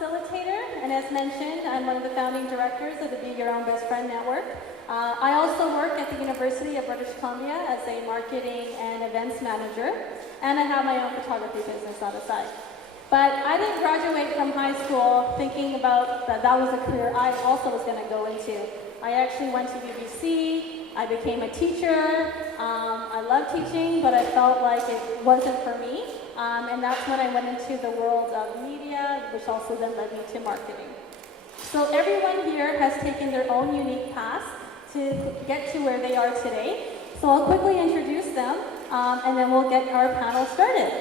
facilitator, and as mentioned, I'm one of the founding directors of the Be Your Own Best Friend Network. I also work at the University of British Columbia as a marketing and events manager, and I have my own photography business on the side. But I didn't graduate from high school thinking about that was a career I also was going to go into. I actually went to UBC, I became a teacher, I love teaching, but I felt like it wasn't for me, and that's when I went into the world of media, which also then led me to marketing. So everyone here has taken their own unique path to get to where they are today. So I'll quickly introduce them, and then we'll get our panel started.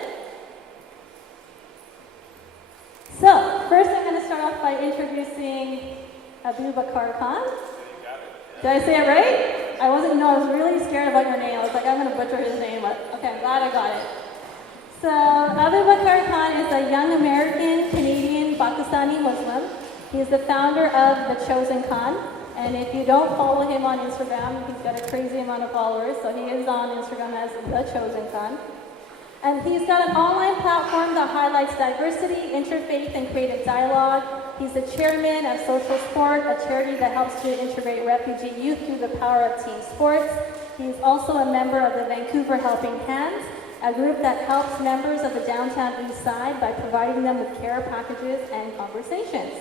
So first I'm going to start off by introducing Abubakar Khan. Did I say it right? I was really scared about your name. I was like, I'm going to butcher his name, but okay, I'm glad I got it. So Abubakar Khan is a young American, Canadian, Pakistani Muslim. He is the founder of The Chosen Khan. And if you don't follow him on Instagram, he's got a crazy amount of followers. So he is on Instagram as The Chosen Khan. And he's got an online platform that highlights diversity, interfaith, and creative dialogue. He's the chairman of Social Sport, a charity that helps to integrate refugee youth through the power of team sports. He's also a member of the Vancouver Helping Hands, a group that helps members of the downtown east side by providing them with care packages and conversations.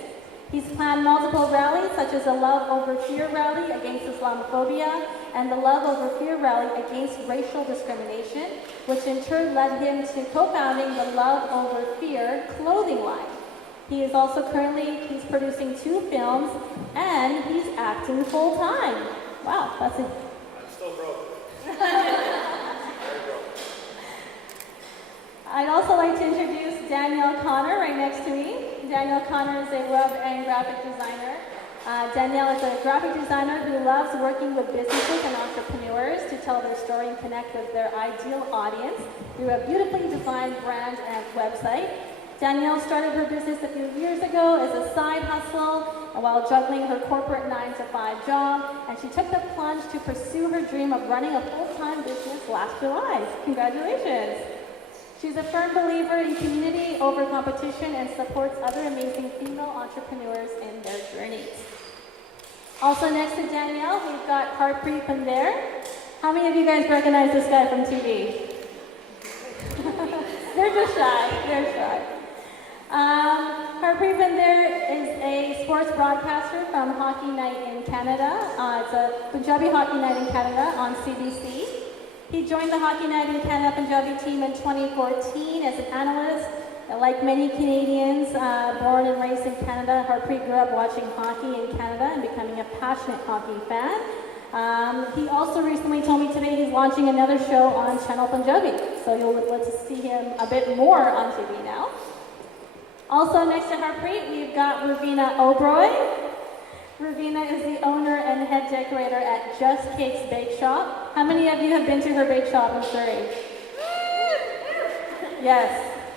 He's planned multiple rallies, such as the Love Over Fear rally against Islamophobia and the Love Over Fear rally against racial discrimination, which in turn led him to co-founding the Love Over Fear clothing line. He is also he's producing 2 films, and he's acting full-time. Wow, that's it. I'm still broke. Very broke. I'd also like to introduce Danielle Connor right next to me. Danielle Connor is a web and graphic designer. Danielle is a graphic designer who loves working with businesses and entrepreneurs to tell their story and connect with their ideal audience through a beautifully designed brand and website. Danielle started her business a few years ago as a side hustle while juggling her corporate 9-to-5 job, and she took the plunge to pursue her dream of running a full-time business last July. Congratulations. She's a firm believer in community over competition and supports other amazing female entrepreneurs in their journeys. Also next to Danielle, we've got Harpreet Pander. How many of you guys recognize this guy from TV? They're just shy. They're shy. Harpreet Pander is a sports broadcaster from Hockey Night in Canada. It's a Punjabi Hockey Night in Canada on CBC. He joined the Hockey Night in Canada Punjabi team in 2014 as an analyst. Like many Canadians born and raised in Canada, Harpreet grew up watching hockey in Canada and becoming a passionate hockey fan. He also recently told me today he's launching another show on Channel Punjabi, so you'll get to see him a bit more on TV now. Also next to Harpreet, we've got Raveena Oberoi. Raveena is the owner and head decorator at Just Cakes Bake Shop. How many of you have been to her bake shop in Surrey? Yes,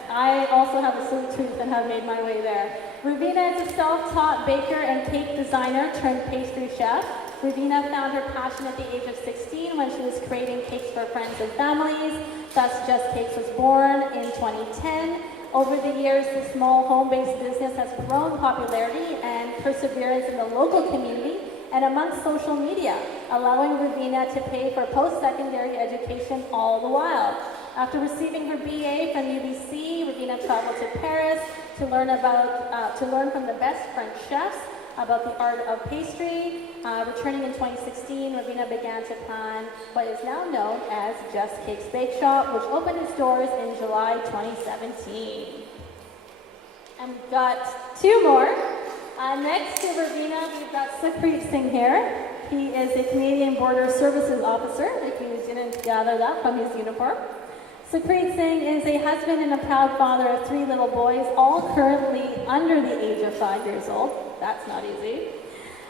I also have a sweet tooth and have made my way there. Raveena is a self-taught baker and cake designer turned pastry chef. Raveena found her passion at the age of 16 when she was creating cakes for friends and families. Thus, Just Cakes was born in 2010. Over the years, the small home-based business has grown popularity and perseverance in the local community and amongst social media, allowing Raveena to pay for post-secondary education all the while. After receiving her BA from UBC, Raveena traveled to Paris to learn from the best French chefs about the art of pastry. Returning in 2016, Raveena began to plan what is now known as Just Cakes Bake Shop, which opened its doors in July 2017. And we've got 2 more. Next to Raveena, we've got Sukhpreet Singh here. He is a Canadian Border Services Officer, if you didn't gather that from his uniform. Sukhpreet Singh is a husband and a proud father of 3 little boys, all currently under the age of 5 years old. That's not easy.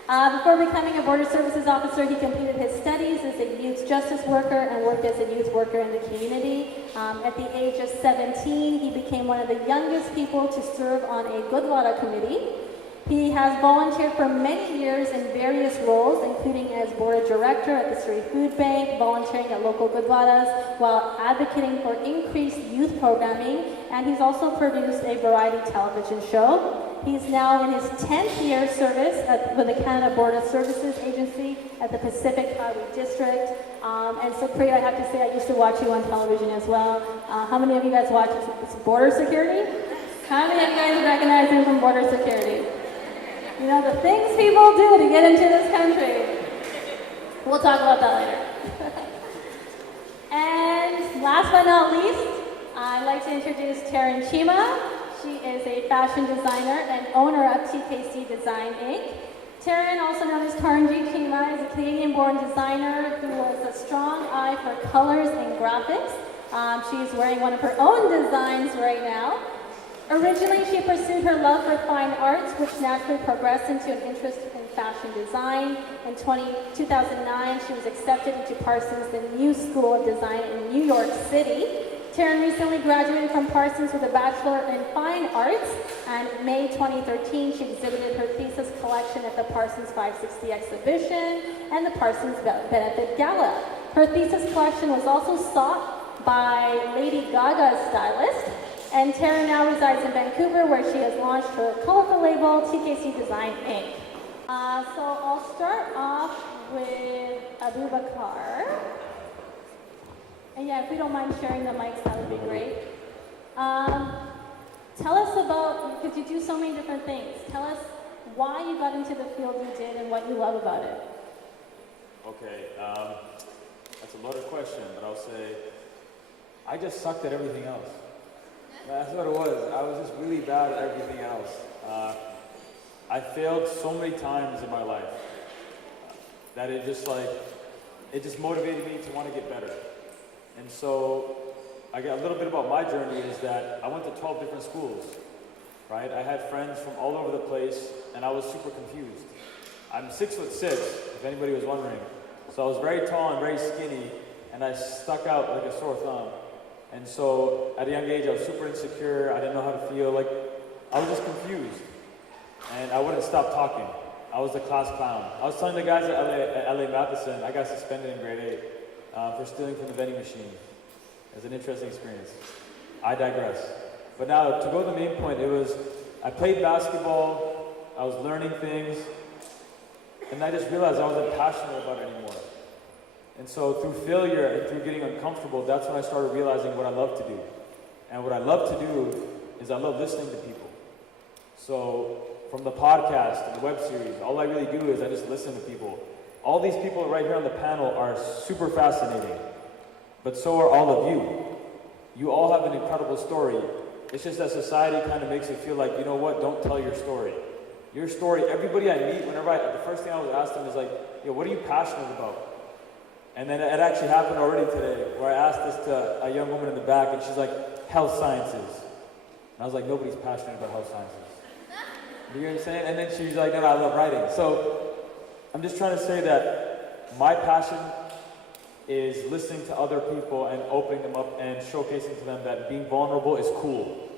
Before becoming a Border Services Officer, he completed his studies as a youth justice worker and worked as a youth worker in the community. At the age of 17, he became one of the youngest people to serve on a Gurdwara committee. He has volunteered for many years in various roles, including as board director at the Surrey Food Bank, volunteering at local Gurdwaras, while advocating for increased youth programming, and he's also produced a variety television show. He's now in his 10th year service with the Canada Border Services Agency at the Pacific Highway District. And Sukhpreet, I have to say, I used to watch you on television as well. How many of you guys watch Border Security? How many of you guys recognize him from Border Security? You know, the things people do to get into this country. We'll talk about that later. And last but not least, I'd like to introduce Taran Cheema. She is a fashion designer and owner of TKC Design Inc. Taran, also known as Taranji Cheema, is a Canadian-born designer who has a strong eye for colors and graphics. She's wearing one of her own designs right now. Originally, she pursued her love for fine arts, which naturally progressed into an interest in fashion design. In 2009, she was accepted into Parsons, the New School of Design in New York City. Taran recently graduated from Parsons with a Bachelor in Fine Arts, and in May 2013, she exhibited her thesis collection at the Parsons 560 exhibition and the Parsons Benefit Gala. Her thesis collection was also sought by Lady Gaga's stylist, and Taran now resides in Vancouver, where she has launched her colorful label, TKC Design Inc. So I'll start off with Abubakar. And yeah, if we don't mind sharing the mics, that would be great. Tell us about, because you do so many different things, tell us why you got into the field you did and what you love about it. Okay, that's a loaded question, but I'll say, I just sucked at everything else. That's what it was. I was just really bad at everything else. I failed so many times in my life that it just motivated me to want to get better. And so, I got a little bit about my journey is that I went to 12 different schools, right? I had friends from all over the place, and I was super confused. I'm 6'6", if anybody was wondering. So I was very tall and very skinny, and I stuck out like a sore thumb. And so, at a young age, I was super insecure. I didn't know how to feel. Like, I was just confused. And I wouldn't stop talking. I was the class clown. I was telling the guys at LA Matheson, I got suspended in grade 8 for stealing from the vending machine. It was an interesting experience. I digress. But now, to go to the main point, I played basketball, I was learning things, and I just realized I wasn't passionate about it anymore. And so through failure and through getting uncomfortable, that's when I started realizing what I love to do. And what I love to do is I love listening to people. So from the podcast and the web series, all I really do is I just listen to people. All these people right here on the panel are super fascinating, but so are all of you. You all have an incredible story. It's just that society kind of makes it feel like, you know what, don't tell your story. Your story, everybody I meet, the first thing I was asked them is like, yo, what are you passionate about? And then it actually happened already today, where I asked this to a young woman in the back, and she's like, health sciences. And I was like, nobody's passionate about health sciences. You know what I'm saying? And then she's like, no, I love writing. So I'm just trying to say that my passion is listening to other people and opening them up and showcasing to them that being vulnerable is cool.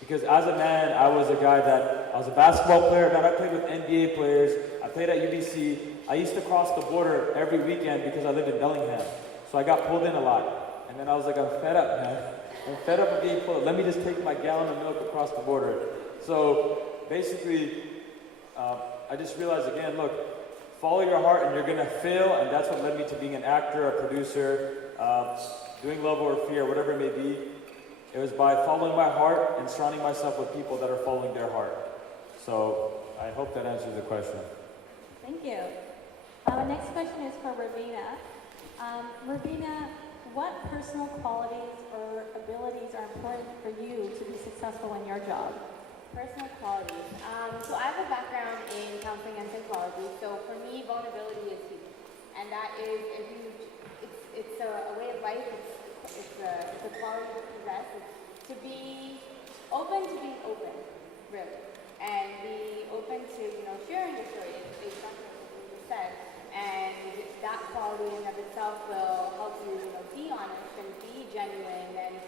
Because as a man, I was a basketball player, I played with NBA players, I played at UBC. I used to cross the border every weekend because I lived in Bellingham. So I got pulled in a lot. And then I was like, I'm fed up, man. I'm fed up of being pulled. Let me just take my gallon of milk across the border. So basically, I just realized again, look, follow your heart and you're gonna fail, and that's what led me to being an actor, a producer, doing Love or Fear, whatever it may be. It was by following my heart and surrounding myself with people that are following their heart. So I hope that answers the question. Thank you. Our next question is for Raveena. Raveena, what personal qualities or abilities are important for you to be successful in your job? Personal qualities. So I have a background in counseling and psychology. So for me, vulnerability is huge, and that is a huge. It's a way of life. It's a quality to possess. It's to be open to being open, really, and be open to sharing your story. It's something that you said, and that quality in and of itself will help you be honest and be genuine and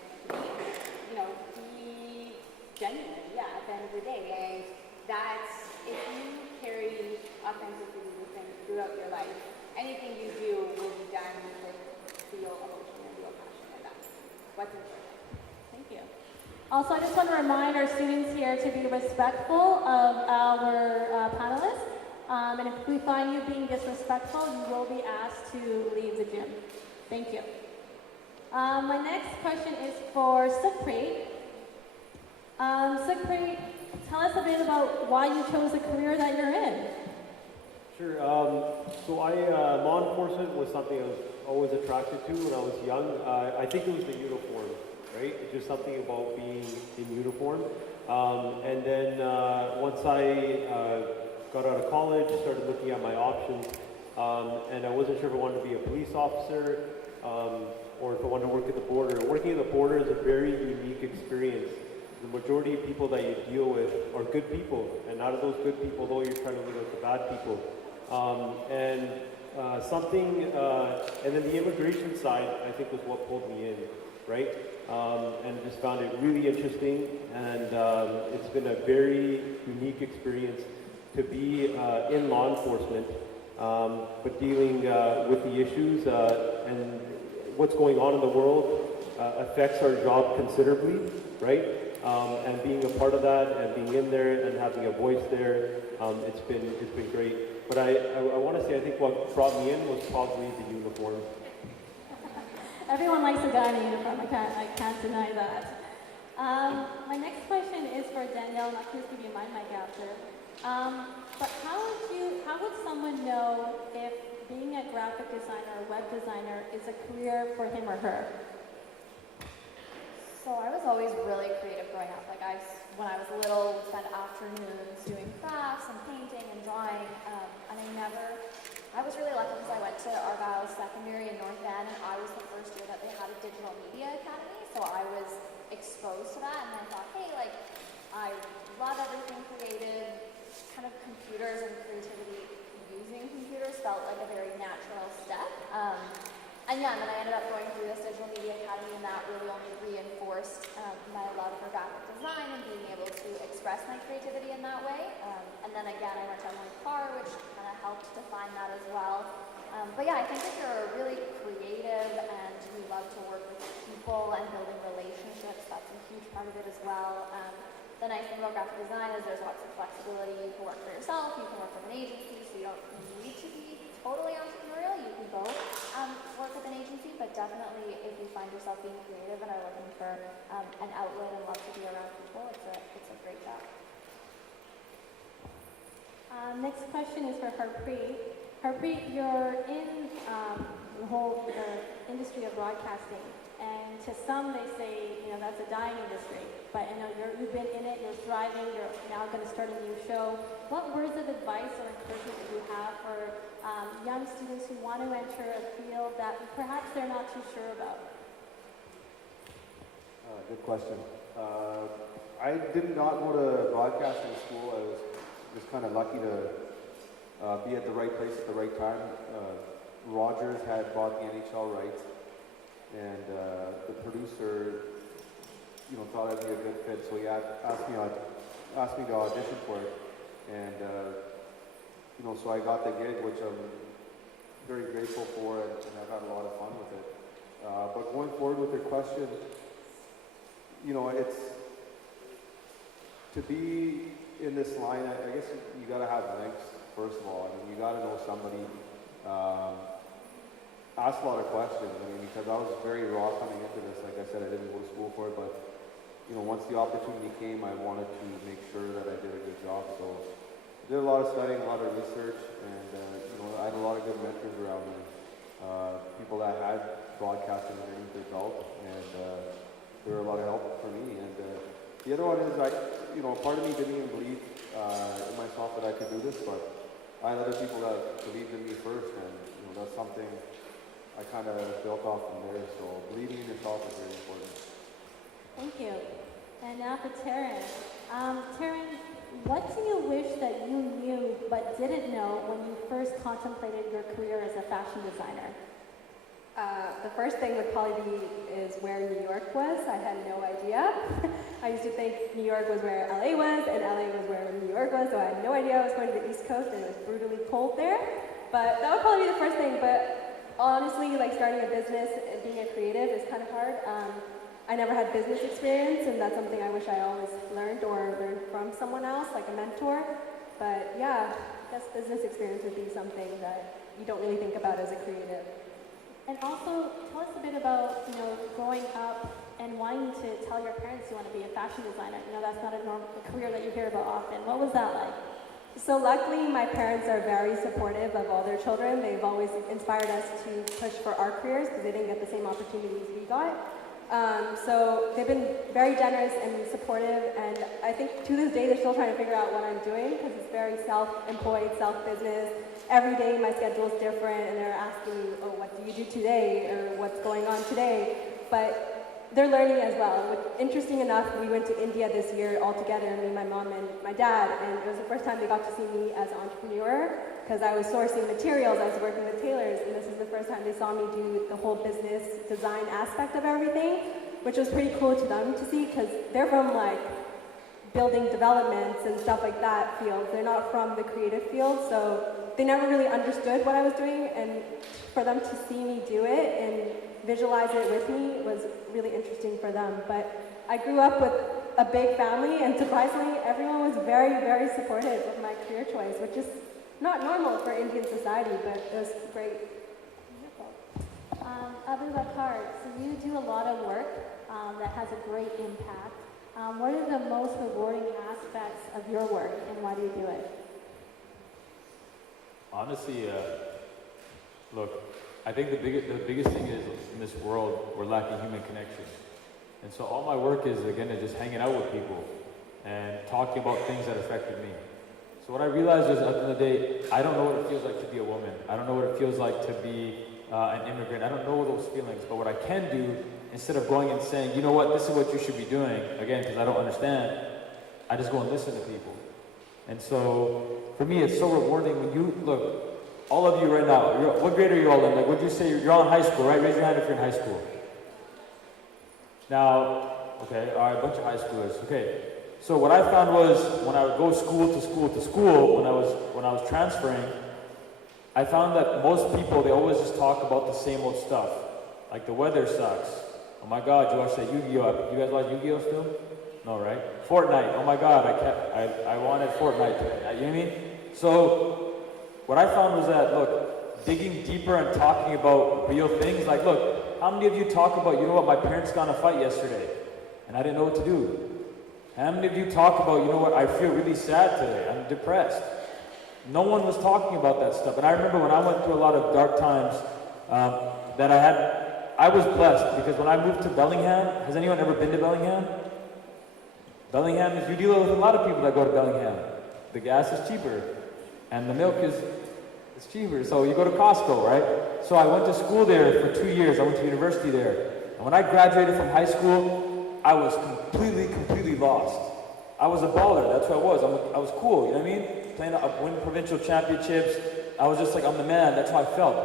be genuine. Yeah, at the end of the day, and that's if you carry authenticity within throughout your life, anything you do will be done with real emotion and real passion, and that's what's important. Thank you. Also, I just want to remind our students here to be respectful of our panelists. And if we find you being disrespectful, you will be asked to leave the gym. Thank you. My next question is for Sukhpreet. Sukhpreet, tell us a bit about why you chose the career that you're in. Sure. So law enforcement was something I was always attracted to when I was young. I think it was the uniform, right? It's just something about being in uniform. And then once I got out of college, started looking at my options, and I wasn't sure if I wanted to be a police officer or if I wanted to work at the border. Working at the border is a very unique experience. The majority of people that you deal with are good people, and out of those good people, though, you're trying to weed out the bad people. And then the immigration side, I think, was what pulled me in, right? And just found it really interesting, and it's been a very unique experience to be in law enforcement, but dealing with the issues and what's going on in the world affects our job considerably, right? And being a part of that and being in there and having a voice there, it's been great. But I want to say I think what brought me in was probably the uniform. Everyone likes a guy in a uniform. I can't deny that. My next question is for Danielle, and I'll please give you my mic after. But how would someone know if being a graphic designer or web designer is a career for him or her? So I was always really creative growing up. Like when I was little, would spend afternoons doing crafts and painting and drawing. And I was really lucky because I went to Argyle Secondary in North Van, and I was the first year that they had a digital media academy. So I was exposed to that, and I thought, hey, like, I love everything creative. Kind of computers and creativity using computers felt like a very natural step. And then I ended up going through this digital media academy, and that really only reinforced my love for graphic design and being able to express my creativity in that way. And then again, I went to Emily Carr, which kind of helped define that as well. But yeah, I think if you're really creative and you love to work with people and building relationships, that's a huge part of it as well. The nice thing about graphic design is there's lots of flexibility. You can work for yourself, you can work with an agency, so you don't need to be totally entrepreneurial. You can both work with an agency, but definitely if you find yourself being creative and are looking for an outlet and love to be around people, it's a great job. Next question is for Harpreet. Harpreet, you're in the industry of broadcasting, and to some they say, that's a dying industry, but you've been in it, you're thriving, you're now going to start a new show. What words of advice or encouragement do you have for young students who want to enter a field that perhaps they're not too sure about? Good question. I did not go to broadcasting school. I was just kind of lucky to be at the right place at the right time. Rogers had bought the NHL rights, and the producer, thought I'd be a good fit, so he asked me to audition for it, and so I got the gig, which I'm very grateful for, and I've had a lot of fun with it. But going forward with your question, it's to be in this line. I guess you got to have links first of all. I mean, you got to know somebody. Ask a lot of questions. I mean, because I was very raw coming into this. Like I said, I didn't go to school for it, but once the opportunity came, I wanted to make sure that I did a good job. So I did a lot of studying, a lot of research, and I had a lot of good mentors around me. People that had broadcasting underneath their belt, and they were a lot of help for me. And the other one is, part of me didn't even believe in myself that I could do this, but I had other people that believed in me first, and that's something I kind of built off from there. So believing in yourself is very important. Thank you. And now for Taran. Taran, what do you wish that you knew but didn't know when you first contemplated your career as a fashion designer? The first thing would probably be is where New York was. I had no idea. I used to think New York was where LA was, and LA was where New York was, so I had no idea I was going to the East Coast, and it was brutally cold there. But that would probably be the first thing. But honestly, like starting a business and being a creative is kind of hard. I never had business experience, and that's something I wish I always learned or learned from someone else, like a mentor. But yeah, I guess business experience would be something that you don't really think about as a creative. And also, tell us a bit about, growing up and wanting to tell your parents you want to be a fashion designer. That's not a career that you hear about often. What was that like? So luckily, my parents are very supportive of all their children. They've always inspired us to push for our careers because they didn't get the same opportunities we got. So they've been very generous and supportive, and I think to this day they're still trying to figure out what I'm doing because it's very self-employed, self-business. Every day my schedule is different, and they're asking me, oh, what do you do today, or what's going on today? But they're learning as well. Interesting enough, we went to India this year all together, me, my mom, and my dad, and it was the first time they got to see me as an entrepreneur because I was sourcing materials, I was working with tailors, and this is the first time they saw me do the whole business design aspect of everything, which was pretty cool to them to see because they're from like building developments and stuff like that field. They're not from the creative field, so they never really understood what I was doing, and for them to see me do it and visualize it with me was really interesting for them. But I grew up with a big family, and surprisingly, everyone was very, very supportive of my career choice, which is not normal for Indian society, but it was great. Wonderful. Abubakar, so you do a lot of work that has a great impact. What are the most rewarding aspects of your work, and why do you do it? Honestly, look, I think the biggest thing is in this world, we're lacking human connection. And so all my work is, again, just hanging out with people and talking about things that affected me. So what I realized is, at the end of the day, I don't know what it feels like to be a woman. I don't know what it feels like to be an immigrant. I don't know those feelings. But what I can do, instead of going and saying, you know what, this is what you should be doing, again, because I don't understand, I just go and listen to people. And so, for me, it's so rewarding when you, look, all of you right now, what grade are you all in? Like, would you say you're all in high school, right? Raise your hand if you're in high school. Now, okay, all right, a bunch of high schoolers. Okay, so what I found was when I would go school to school to school, when I was transferring, I found that most people, they always just talk about the same old stuff. Like, the weather sucks. Oh my God, you watch that Yu-Gi-Oh? You guys watch Yu-Gi-Oh still? No, right? Fortnite. Oh my God, I wanted Fortnite. You know what I mean? So what I found was that, look, digging deeper and talking about real things, like, look, how many of you talk about, you know what, my parents got in a fight yesterday, and I didn't know what to do? How many of you talk about, you know what, I feel really sad today, I'm depressed? No one was talking about that stuff. And I remember when I went through a lot of dark times I was blessed because when I moved to Bellingham, has anyone ever been to Bellingham? Bellingham is, you deal with a lot of people that go to Bellingham. The gas is cheaper, and the milk is cheaper, so you go to Costco, right? So I went to school there for 2 years. I went to university there. And when I graduated from high school, I was completely lost. I was a baller, that's who I was. I was cool, you know what I mean? Playing winning provincial championships. I was just like, I'm the man, that's how I felt.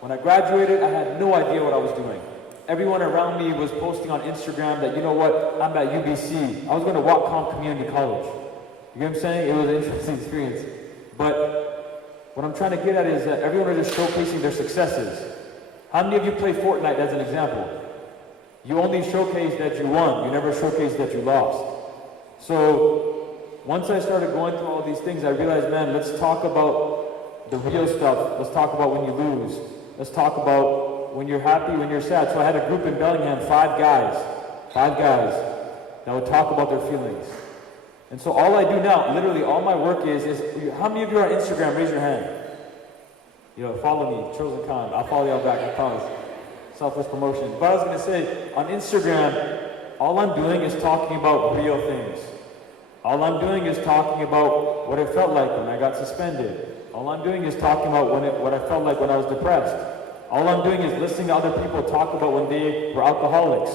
When I graduated, I had no idea what I was doing. Everyone around me was posting on Instagram that, you know what, I'm at UBC. I was going to Whatcom Community College. You know what I'm saying? It was an interesting experience. But what I'm trying to get at is that everyone is just showcasing their successes. How many of you play Fortnite as an example? You only showcase that you won. You never showcase that you lost. So once I started going through all these things, I realized, man, let's talk about the real stuff. Let's talk about when you lose. Let's talk about when you're happy, when you're sad. So I had a group in Bellingham, 5 guys that would talk about their feelings. And so all I do now, literally all my work is how many of you are on Instagram? Raise your hand. Follow me, Chosen Khan. I'll follow y'all back, I promise. Selfless promotion. But I was going to say, on Instagram, all I'm doing is talking about real things. All I'm doing is talking about what it felt like when I got suspended. All I'm doing is talking about what I felt like when I was depressed. All I'm doing is listening to other people talk about when they were alcoholics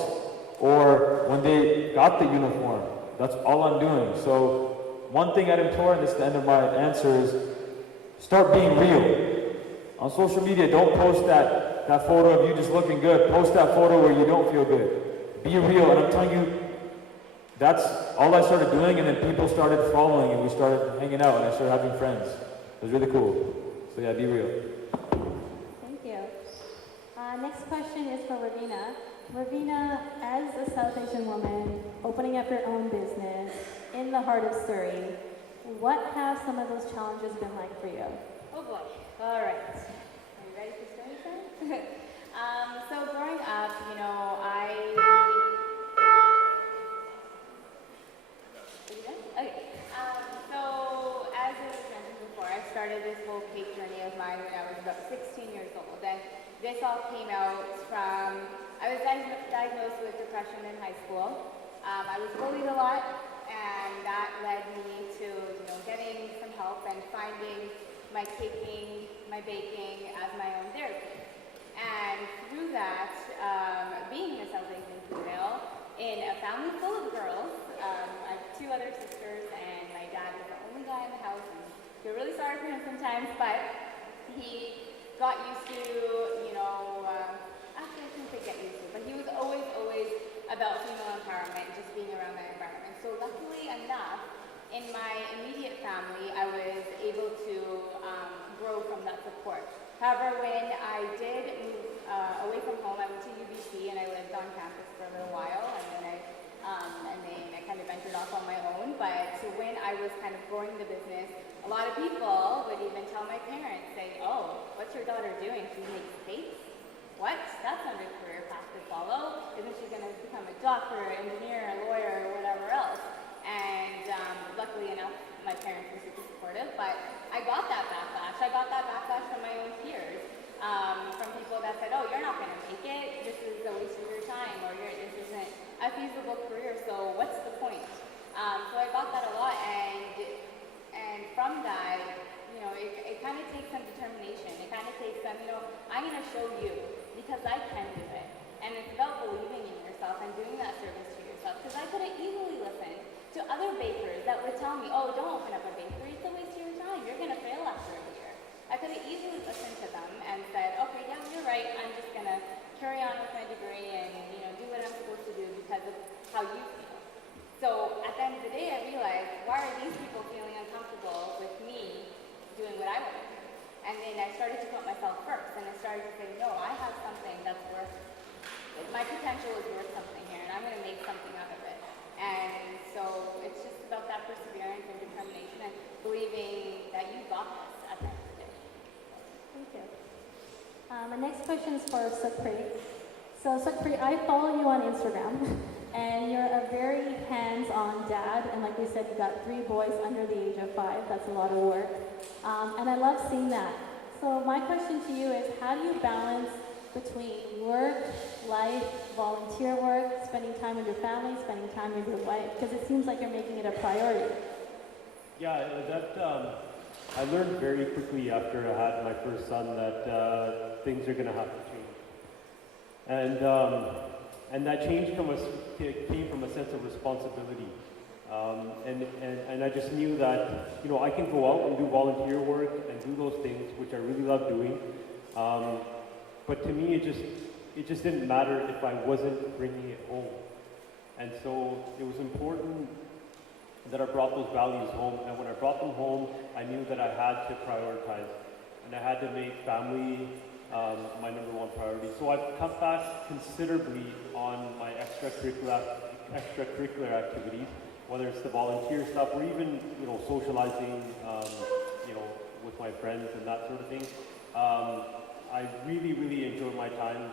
or when they got the uniform. That's all I'm doing. So one thing I'd implore, and this is the end of my answer, is start being real. On social media, don't post that photo of you just looking good. Post that photo where you don't feel good. Be real, and I'm telling you, that's all I started doing, and then people started following, and we started hanging out, and I started having friends. It was really cool. So yeah, be real. Thank you. Next question is for Raveena. Raveena, as a South Asian woman, opening up your own business in the heart of Surrey, what have some of those challenges been like for you? Oh boy. All right. Are you ready for story time? So growing up, you know, Okay. So as it was mentioned before, I started this whole cake journey of mine when I was about 16 years old. And this all came out from, I was diagnosed with depression in high school. I was bullied a lot, and that led me to, you know, getting some help and finding my caking, my baking as my own therapy. And through that, being a South Asian female in a family full of girls, I have 2 other sisters, and my dad was the only guy in the house, and I feel really sorry for him sometimes, but he got used to, you know, actually I shouldn't say get used to, but he was always about female empowerment, just being around that environment. So luckily enough, in my immediate family, I was able to grow from that support. However, when I did move away from home, I went to UBC and I lived on campus for a little while, and then I kind of ventured off on my own. But so when I was kind of growing the business, a lot of people would even tell my parents, say, "Oh, what's your daughter doing? She makes cakes? What? That's not a career path to follow. Isn't she going to become a doctor, engineer, a lawyer, or whatever else?" And luckily enough, my parents were super supportive, but I got that backlash. I got that backlash from my own peers, from people that said, "Oh, you're not going to make it. This is a waste of your time, or this isn't a feasible career, so what's the point?" So I got that a lot, and from that, you know, it kind of takes some determination. It kind of takes some, you know, I'm going to show you because I can do it. And it's about believing in yourself and doing that service to yourself, because I could have easily listened to other bakers that would tell me, "Oh, don't open up a bakery, it's a waste of your time, you're going to fail after a year." I could have easily listened to them and said, "Okay, yeah, you're right, I'm just going to carry on with my degree and, you know, do what I'm supposed to do because of how you feel." So at the end of the day, I realized, why are these people feeling uncomfortable with me doing what I want to do? And then I started to put myself first, and I started to say, no, I have something that's worth, my potential is worth something here, and I'm going to make something out of it. And so it's just about that perseverance and determination and believing that you got this at the end of the day. Thank you. My next question is for Sukhpreet. So Sukhpreet, I follow you on Instagram, and you're a very hands-on dad, and like we said, you got 3 boys under the age of 5. That's a lot of work, and I love seeing that. So my question to you is, how do you balance between work, life, volunteer work, spending time with your family, spending time with your wife? Because it seems like you're making it a priority. Yeah, I learned very quickly after I had my first son that things are going to have to change. And that change came from a sense of responsibility. And I just knew that, you know, I can go out and do volunteer work and do those things, which I really love doing. But to me, it just didn't matter if I wasn't bringing it home. And so it was important that I brought those values home. And when I brought them home, I knew that I had to prioritize. And I had to make family my number 1 priority. So I've cut back considerably on my extracurricular activities, whether it's the volunteer stuff or even, you know, socializing, you know, with my friends and that sort of thing. I really, really enjoy my time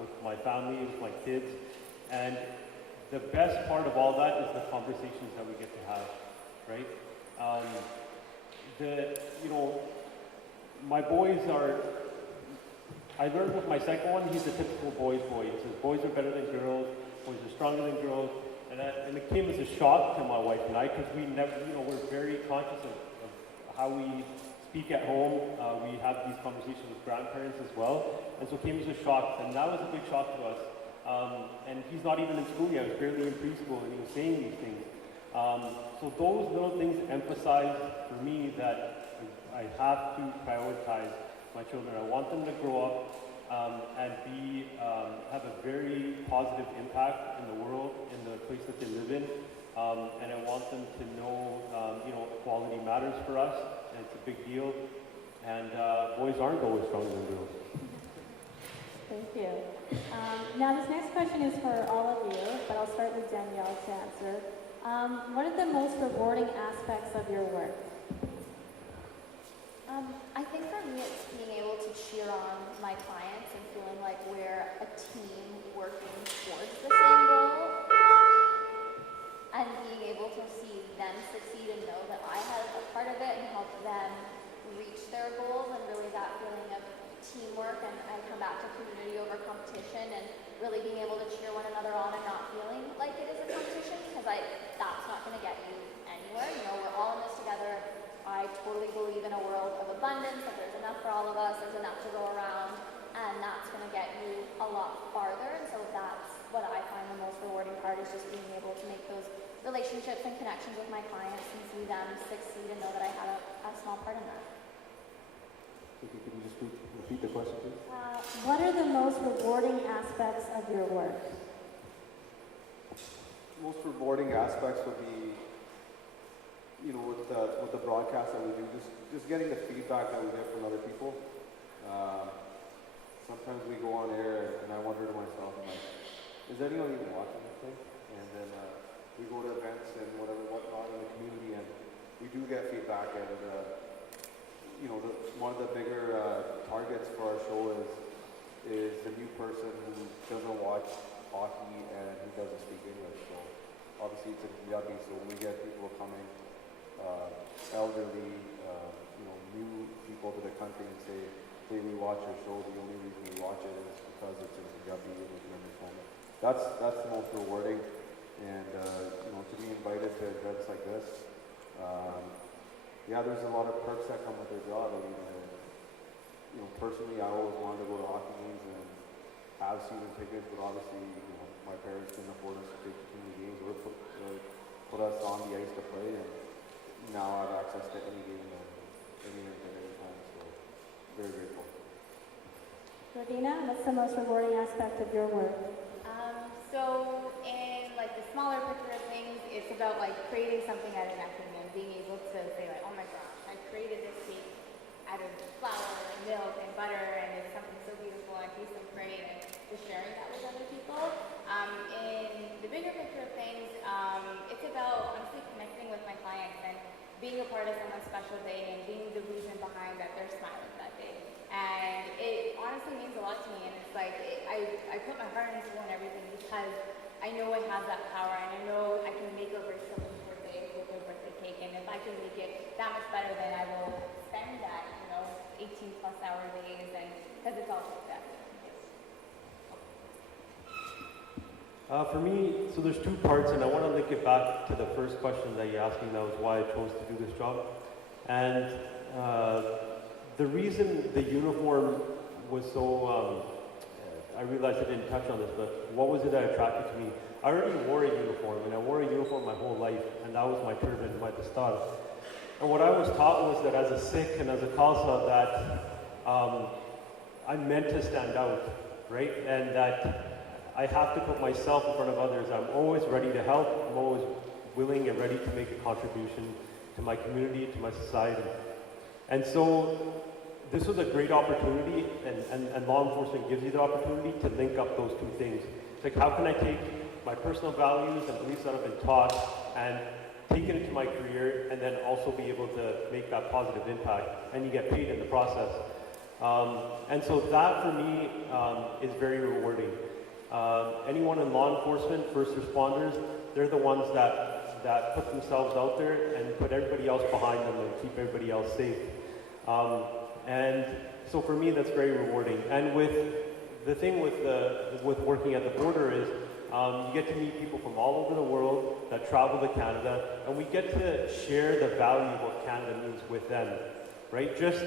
with my family, with my kids, and the best part of all that is the conversations that we get to have, right? You know, my boys are, I learned with my second one, he's a typical boy's boy. He says boys are better than girls, boys are stronger than girls, and it came as a shock to my wife and I, because we never, you know, we're very conscious of how we speak at home. We have these conversations with grandparents as well, and so it came as a shock, and that was a big shock to us. And he's not even in school yet, he was barely in preschool, and he was saying these things. So those little things emphasize for me that I have to prioritize my children. I want them to grow up and have a very positive impact in the world, in the place that they live in. And I want them to know, you know, equality matters for us, and it's a big deal. And boys aren't always stronger than girls. Thank you. Now this next question is for all of you, but I'll start with Danielle to answer. What are the most rewarding aspects of your work? I think for me it's being able to cheer on my clients and feeling like we're a team working towards the same goal and being able to see them succeed and know that I had a part of it and help them reach their goals, and really that feeling of teamwork, and I come back to community over competition and really being able to cheer one another on and not feeling like it is a competition, because that's not going to get you anywhere. You know, we're all in this together. I totally believe in a world of abundance, that there's enough for all of us, there's enough to go around, and that's going to get you a lot farther. And so that's what I find the most rewarding part, is just being able to make those relationships and connections with my clients and see them succeed and know that I had a small part in that. Can you just repeat the question, please? What are the most rewarding aspects of your work? Most rewarding aspects would be, you know, with the broadcast that we do, just getting the feedback that we get from other people. Sometimes we go on air and I wonder to myself, I'm like, is anyone even watching this thing? And then we go to events and whatnot in the community, and we do get feedback. And you know, one of the bigger targets for our show is the new person who doesn't watch hockey and who doesn't speak English. So obviously it's in Punjabi, so when we get people coming, elderly, you know, new people to the country and say, hey, we watch your show, the only reason we watch it is because it's in Punjabi and we can understand it. That's the most rewarding, and you know, to be invited to events like this, yeah, there's a lot of perks that come with their job. I mean, you know, personally, I always wanted to go to hockey games and have season tickets, but obviously, you know, my parents couldn't afford us to take the team to games or put us on the ice to play, and now I have access to any game and any time, so very grateful. Raveena, what's the most rewarding aspect of your work? So in like the smaller picture of things, it's about like creating something out of nothing and being able to say like, oh my gosh, I created this cake out of flour and milk and butter, and it's something so beautiful and it tastes so great, and just sharing that with other people. In the bigger picture of things, it's about honestly connecting with my clients and being a part of someone's special day and being the reason behind that they're smiling that day. And it honestly means a lot to me, and it's like, I put my heart and soul in everything because I know it has that power, and I know I can make or break someone's birthday with their birthday cake, and if I can make it that much better, then I will spend that, you know, 18 plus hour days, and because it's all like that. For me, so there's two parts, and I want to link it back to the first question that you asked me, that was why I chose to do this job. And the reason the uniform was so, I realized I didn't touch on this, but what was it that attracted to me? I already wore a uniform, and I wore a uniform my whole life, and that was my turban, my dastard. And what I was taught was that as a Sikh and as a Khalsa, that I'm meant to stand out, right? And that I have to put myself in front of others. I'm always ready to help. I'm always willing and ready to make a contribution to my community, to my society. And so this was a great opportunity, and law enforcement gives you the opportunity to link up those two things. It's like, how can I take my personal values and beliefs that I've been taught and take it into my career, and then also be able to make that positive impact, and you get paid in the process. And so that for me is very rewarding. Anyone in law enforcement, first responders, they're the ones that put themselves out there and put everybody else behind them and keep everybody else safe. And so for me, that's very rewarding. And with the thing with working at the border is you get to meet people from all over the world that travel to Canada, and we get to share the value of what Canada means with them, right? Just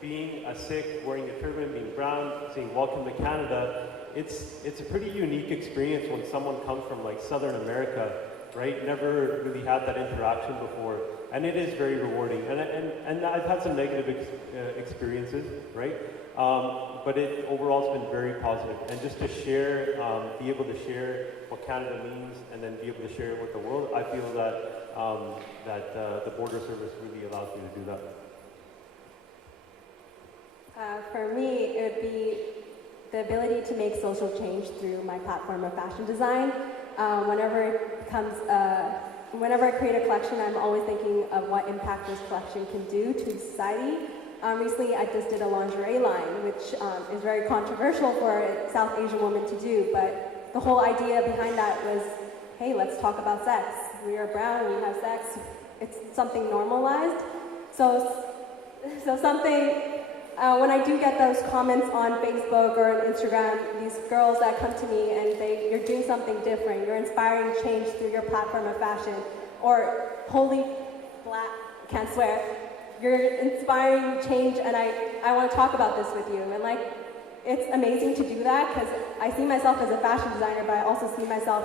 being a Sikh, wearing a turban, being brown, saying welcome to Canada, it's a pretty unique experience when someone comes from like Southern America, right? Never really had that interaction before, and it is very rewarding. And I've had some negative experiences, right? But overall it's been very positive. And just to share, be able to share what Canada means, and then be able to share it with the world, I feel that the border service really allows me to do that. For me, it would be the ability to make social change through my platform of fashion design. Whenever I create a collection, I'm always thinking of what impact this collection can do to society. Recently, I just did a lingerie line, which is very controversial for a South Asian woman to do, but the whole idea behind that was, hey, let's talk about sex. We are brown, we have sex, it's something normalized. So when I do get those comments on Facebook or on Instagram, these girls that come to me and say, you're doing something different, you're inspiring change through your platform of fashion, or holy black, can't swear, you're inspiring change and I want to talk about this with you. And like, it's amazing to do that because I see myself as a fashion designer, but I also see myself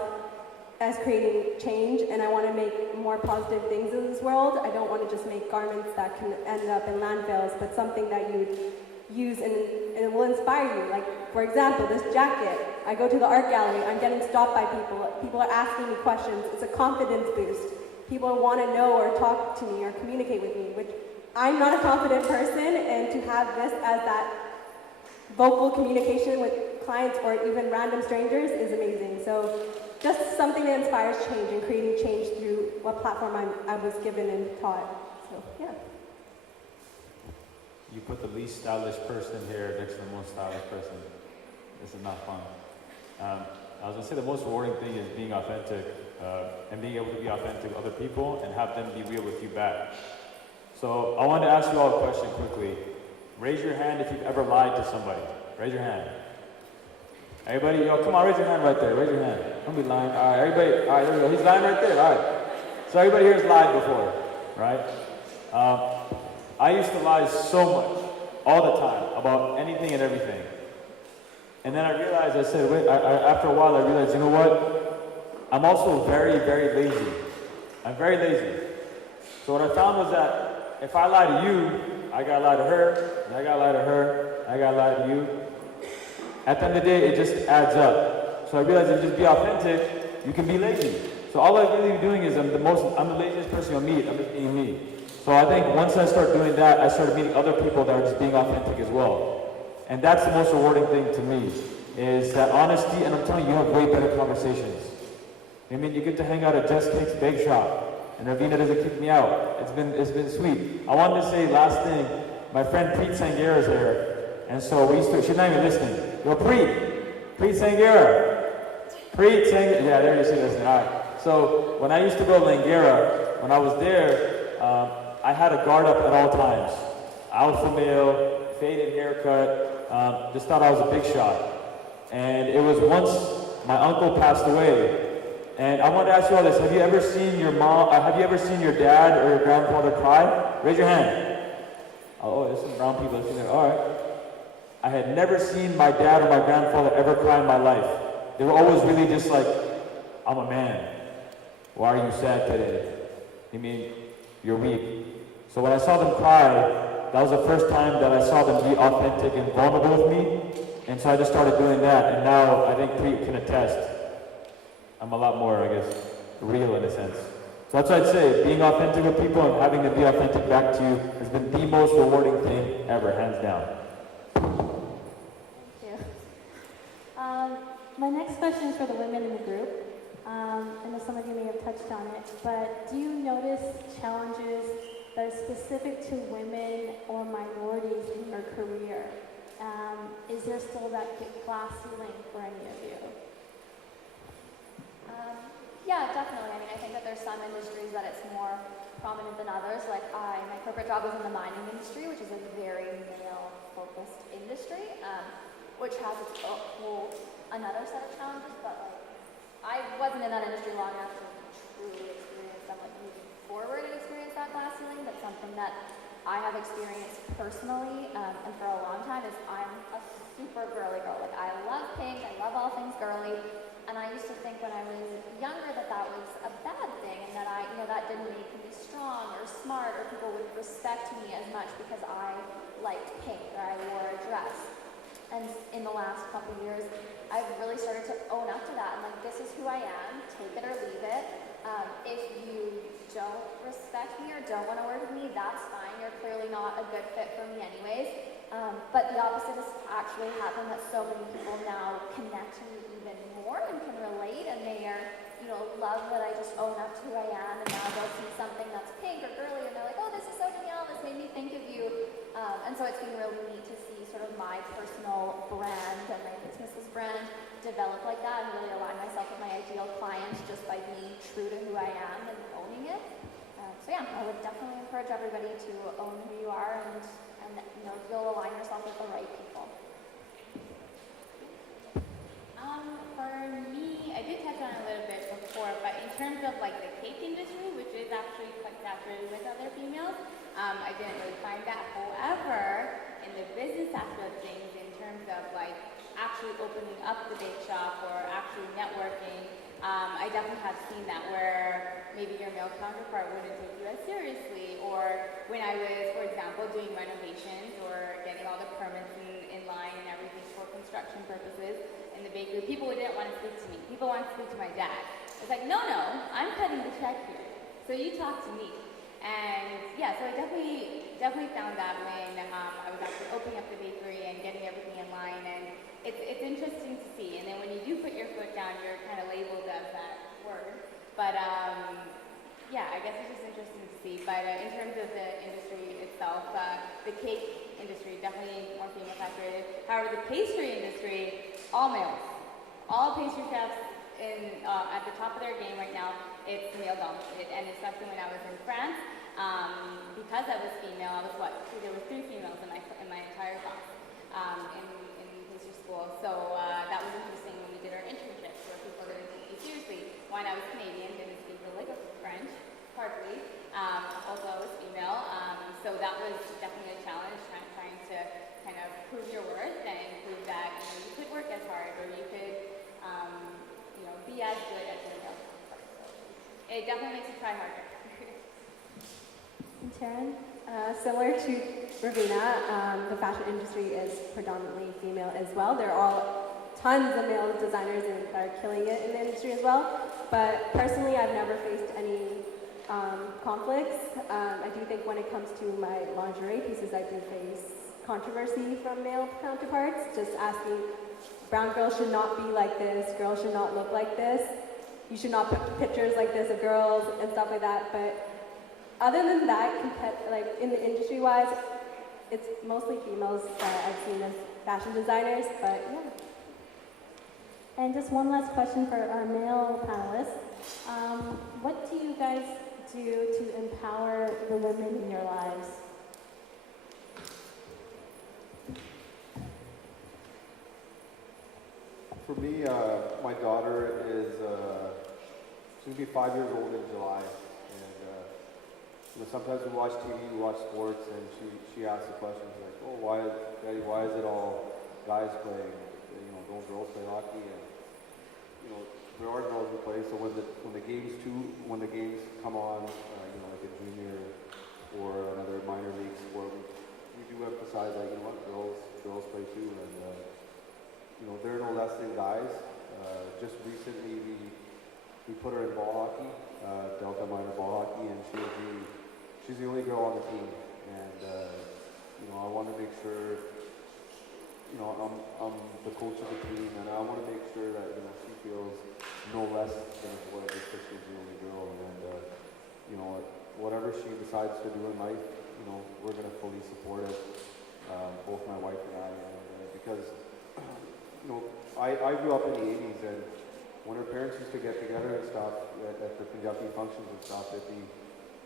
as creating change, and I want to make more positive things in this world. I don't want to just make garments that can end up in landfills, but something that you use and it will inspire you. Like, for example, this jacket. I go to the art gallery, I'm getting stopped by people. People are asking me questions. It's a confidence boost. People want to know or talk to me or communicate with me, which I'm not a confident person, and to have this as that vocal communication with clients or even random strangers is amazing. So just something that inspires change and creating change through what platform I was given and taught. So, yeah. You put the least stylish person here next to the most stylish person. This is not fun. I was gonna say the most rewarding thing is being authentic and being able to be authentic to other people and have them be real with you back. So I wanted to ask you all a question quickly. Raise your hand if you've ever lied to somebody. Raise your hand. Everybody, yo, come on, raise your hand right there. Raise your hand. Don't be lying. All right, everybody. All right, there we go. He's lying right there. All right. So everybody here has lied before, right? I used to lie so much, all the time, about anything and everything. And then I realized, I said, wait, after a while I realized, you know what? I'm also very, very lazy. I'm very lazy. So what I found was that if I lie to you, I gotta lie to her, and I gotta lie to her, and I gotta lie to you. At the end of the day, it just adds up. So I realized if you just be authentic, you can be lazy. So all I'm really doing is I'm the laziest person you'll meet. I'm just being me. So I think once I start doing that, I started meeting other people that are just being authentic as well. And that's the most rewarding thing to me, is that honesty, and I'm telling you, you have way better conversations. I mean, you get to hang out at Just Cake's Bake Shop, and Raveena doesn't kick me out. It's been sweet. I wanted to say last thing, my friend Preet Sanghera is here, and so she's not even listening. Yo, Preet Sanghera. Yeah, there you see listening. All right. So when I used to go to Langara, when I was there, I had a guard up at all times. Alpha male, faded haircut, just thought I was a big shot. And it was once my uncle passed away. And I wanted to ask you all this, have you ever seen your dad or your grandfather cry? Raise your hand. Oh, there's some brown people sitting there. All right. I had never seen my dad or my grandfather ever cry in my life. They were always really just like, I'm a man. Why are you sad today? You mean, you're weak. So when I saw them cry, that was the first time that I saw them be authentic and vulnerable with me. And so I just started doing that. And now I think Preet can attest. I'm a lot more, I guess, real in a sense. So that's what I'd say. Being authentic with people and having them be authentic back to you has been the most rewarding thing ever, hands down. Thank you. My next question is for the women in the group. I know some of you may have touched on it, but do you notice challenges that are specific to women or minorities in your career? Is there still that glass ceiling for any of you? Yeah, definitely. I mean, I think that there's some industries that it's more prominent than others. Like my corporate job was in the mining industry, which is a very male-focused industry, which has its whole another set of challenges. But like, I wasn't in that industry long enough to truly experience that, like moving forward and experience that glass ceiling. But something that I have experienced personally and for a long time is I'm a super girly girl. Like I love pink, I love all things girly. And I used to think when I was younger that that was a bad thing and that that didn't make me strong or smart or people would respect me as much because I liked pink or I wore a dress. And in the last couple of years, I've really started to own up to that. I'm like, this is who I am, take it or leave it. If you don't respect me or don't want to work with me, that's fine. You're clearly not a good fit for me anyways. But the opposite has actually happened, that so many people now connect to me even more and can relate, and they are, you know, love that I just own up to who I am, and now they'll see something that's pink or girly and they're like, oh, this is so Danielle, this made me think of you. And so it's been really neat to see sort of my personal brand and my business's brand develop like that and really align myself with my ideal clients just by being true to who I am and owning it. So yeah, I would definitely encourage everybody to own who you are, and you know, you'll align yourself with the right people. For me, I did touch on it a little bit before, but in terms of like the cake industry, which is actually quite saturated with other females, I didn't really find that. However, in the business aspect of things, in terms of like actually opening up the bake shop or actually networking, I definitely have seen that where maybe your male counterpart wouldn't take you as seriously, or when I was, for example, doing renovations or getting all the permits in line and everything for construction purposes in the bakery, people didn't want to speak to me. People wanted to speak to my dad. It's like, no, I'm cutting the check here, so you talk to me. And yeah, so I definitely found that when I was actually opening up the bakery and getting everything in line, and it's interesting to see. And then when you do put your foot down, you're kind of labeled as that word. But yeah, I guess it's just interesting to see. But in terms of the industry itself, the cake industry definitely more female saturated. However, the pastry industry, all males, all pastry chefs at the top of their game right now. It's male dominated, and especially when I was in France, because I was female, I was there were 3 females in my entire class in pastry school. So that was interesting when we did our internships, where people didn't take me seriously. One, I was Canadian, didn't speak a lick of French, hardly. Also, I was female, so that was definitely a challenge, trying to kind of prove your worth and prove that you could work as hard, or you could be as good as your male counterpart. So it definitely makes you try harder. And Taran, similar to Raveena, the fashion industry is predominantly female as well. There are tons of male designers that are killing it in the industry as well. But personally, I've never faced any conflicts. I do think when it comes to my lingerie pieces, I do face controversy from male counterparts, just asking, brown girls should not be like this, girls should not look like this, you should not put pictures like this of girls and stuff like that. But other than that, like in the industry-wise, it's mostly females that I've seen as fashion designers, but yeah. And just one last question for our male panelists. What do you guys do to empower the women in your lives? For me, my daughter is she's gonna be 5 years old in July, and sometimes we watch TV, we watch sports, and she asks the questions like, "Oh, Daddy, why is it all guys playing? Don't girls play hockey?" And there are girls who play. So when the games come on, like a junior or another minor league sport, we do emphasize that girls play too, and they're no less than guys. Just recently, we put her in ball hockey, Delta minor ball hockey, and she's the only girl on the team. And I want to make sure, I'm the coach of the team, and I want to make sure that she feels no less than a boy just because she's the only girl. And whatever she decides to do in life, we're going to fully support it, both my wife and I, because. I grew up in the 80s, and when her parents used to get together and stuff at the Punjabi functions and stuff, it'd be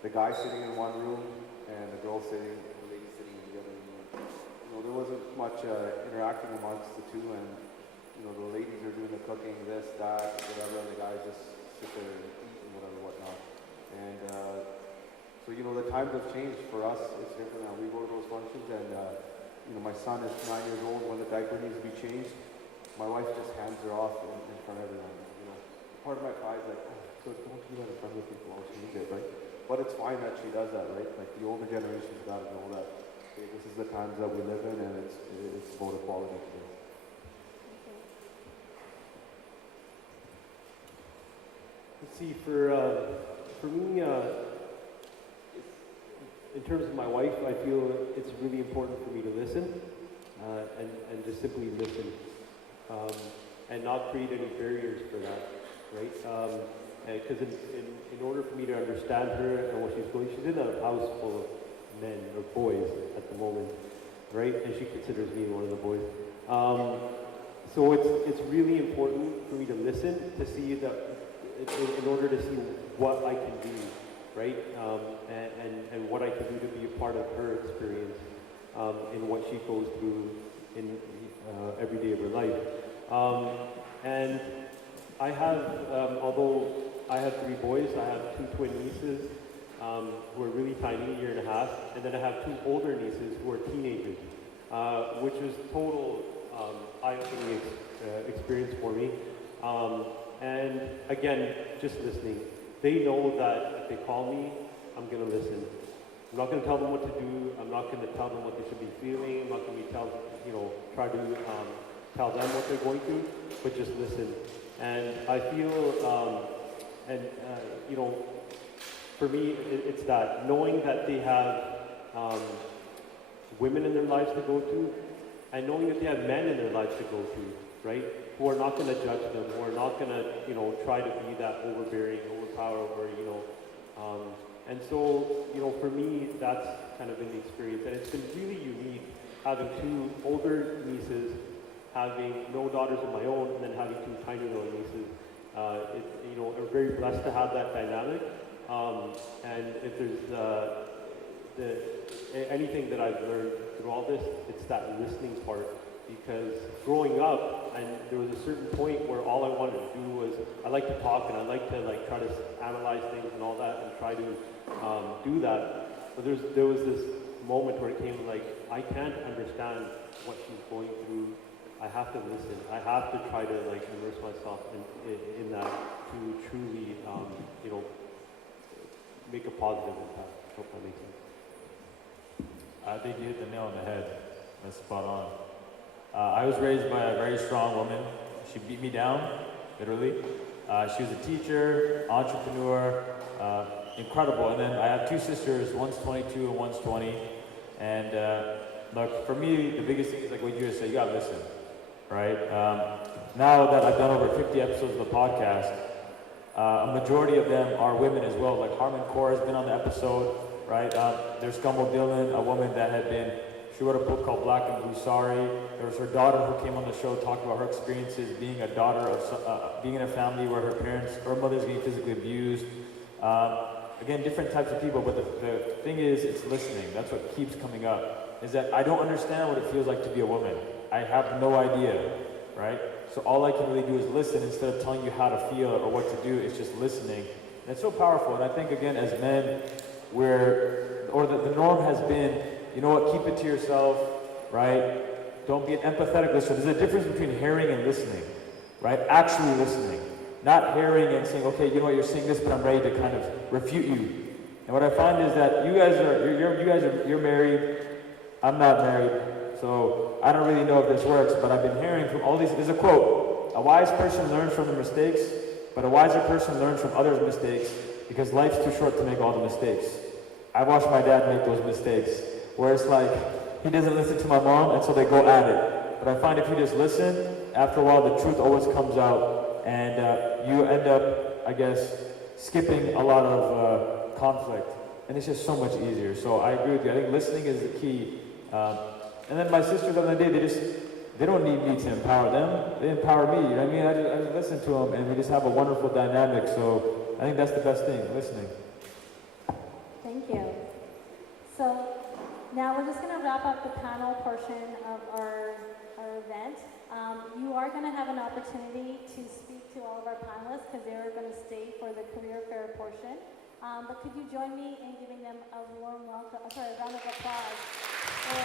the guy sitting in one room and the girl the lady sitting in the other room. There wasn't much interacting amongst the two, and the ladies are doing the cooking, this, that, whatever, and the guys just sit there and eat and whatnot. And so the times have changed for us. It's different now. We go to those functions, and my son is 9 years old. When the diaper needs to be changed, my wife just hands her off in front of everyone. Part of my pride is like, so don't do that in front of people. She needs it, right? But it's fine that she does that, right? Like the older generation's got to know that this is the times that we live in, and it's about equality today. Let's see, for me, in terms of my wife, I feel it's really important for me to listen. and just simply listen, and not create any barriers for that, right? Because in order for me to understand her and what she's going, she's in a house full of men or boys at the moment, right? And she considers me one of the boys. So it's really important for me to listen to see that, in order to see what I can do, right? And what I can do to be a part of her experience in what she goes through in every day of her life. And I have, although I have 3 boys, I have 2 twin nieces who are really tiny, 1.5 years, and then I have 2 older nieces who are teenagers, which is total eye-opening experience for me. And again, just listening. They know that if they call me, I'm going to listen. I'm not going to tell them what to do. I'm not going to tell them what they should be feeling. I'm not going to try to tell them what they're going through, but just listen. And I feel, for me, it's that knowing that they have women in their lives to go to, and knowing that they have men in their lives to go to, right? Who are not going to judge them, who are not going to, try to be that overbearing, overpower, or, and so, for me, that's kind of been the experience. And it's been really unique having 2 older nieces, having no daughters of my own, and then having 2 tiny little nieces. I'm very blessed to have that dynamic. And if there's anything that I've learned through all this, it's that listening part. Because growing up, and there was a certain point where all I wanted to do was, I like to talk and I like to try to analyze things and all that and try to do that. But there was this moment where it came I can't understand what she's going through. I have to listen. I have to try to immerse myself in that to truly, make a positive impact. I hope that makes sense. I think you hit the nail on the head. That's spot on. I was raised by a very strong woman. She beat me down, literally. She was a teacher, entrepreneur, incredible. And then I have 2 sisters, one's 22 and one's 20. And look, for me, the biggest thing is what you just said, you gotta listen, right? Now that I've done over 50 episodes of the podcast, a majority of them are women as well. Like Harmon Kaur has been on the episode, right? There's Gumbo Dillon, a woman that had been, she wrote a book called Black and Blue Sorry. There was her daughter who came on the show, talked about her experiences being a daughter of, being in a family where her mother's getting physically abused. Again, different types of people, but the thing is, it's listening. That's what keeps coming up, is that I don't understand what it feels like to be a woman. I have no idea, right? So all I can really do is listen instead of telling you how to feel or what to do. It's just listening. And it's so powerful. And I think, again, as men, the norm has been, you know what, keep it to yourself, right? Don't be an empathetic listener. There's a difference between hearing and listening, right? Actually listening. Not hearing and saying, okay, you know what, you're saying this, but I'm ready to kind of refute you. And what I find is that you're married, I'm not married, so I don't really know if this works, but I've been hearing from all these, there's a quote, a wise person learns from their mistakes, but a wiser person learns from others' mistakes, because life's too short to make all the mistakes. I watched my dad make those mistakes, where it's he doesn't listen to my mom, and so they go at it. But I find if you just listen, after a while the truth always comes out, and you end up, I guess, skipping a lot of conflict. And it's just so much easier. So I agree with you. I think listening is the key. And then my sisters the other day, they don't need me to empower them. They empower me. You know what I mean? I just listen to them, and we just have a wonderful dynamic. So I think that's the best thing, listening. Thank you. So now we're just going to wrap up the panel portion of our event. You are going to have an opportunity to speak to all of our panelists because they are going to stay for the career fair portion. But could you join me in giving them a warm welcome, a round of applause for